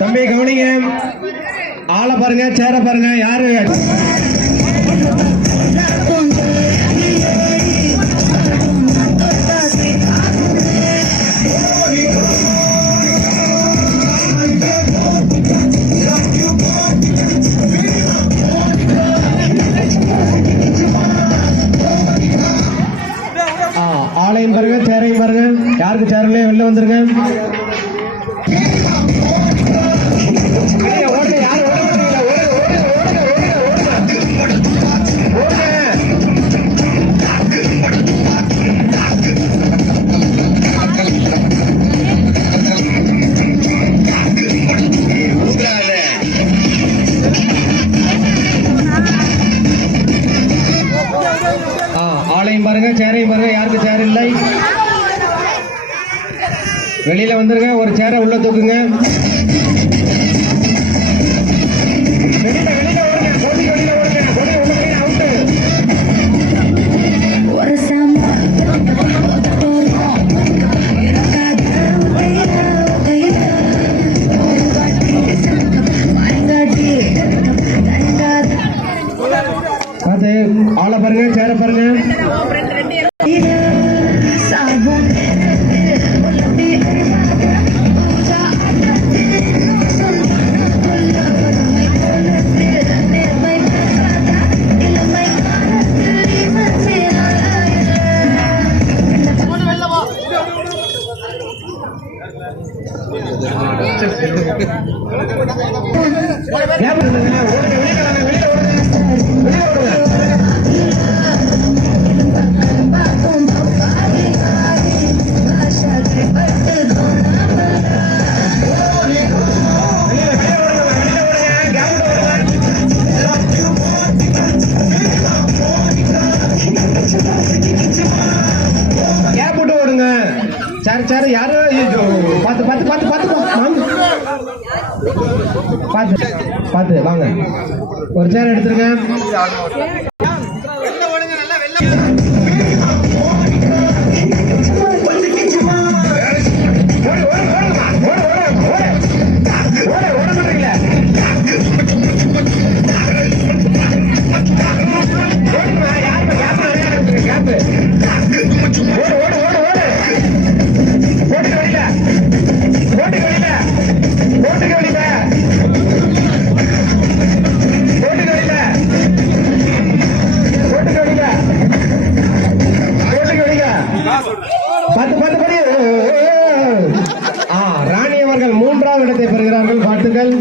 தம்பி கவனிங்க. ஆளை பாருங்க சேர பாருங்க. யாரு? ஆ, ஆளையும் பாருங்க சேரையும் பாருங்க. யாருக்கு சேரலையும் வெளில வந்துருங்க? பாருங்க சேரையும் பாருங்க யாருக்கு சேர் இல்லை? வெளியில வந்துருங்க ஒரு சேரை உள்ள தூக்குங்க. வெளியில வெளியில. பாருங்க சேரை பாருங்க. வெளியில வெளியில வெளியில சார் சார் யாரு? பார்த்து பார்த்து பார்த்து பார்த்து பார்த்து பார்த்து வாங்க. ஒரு சேர் எடுத்துருக்கேன். மூன்றாவது இடத்தை பெறுகிறார்கள் பாட்டுகள்.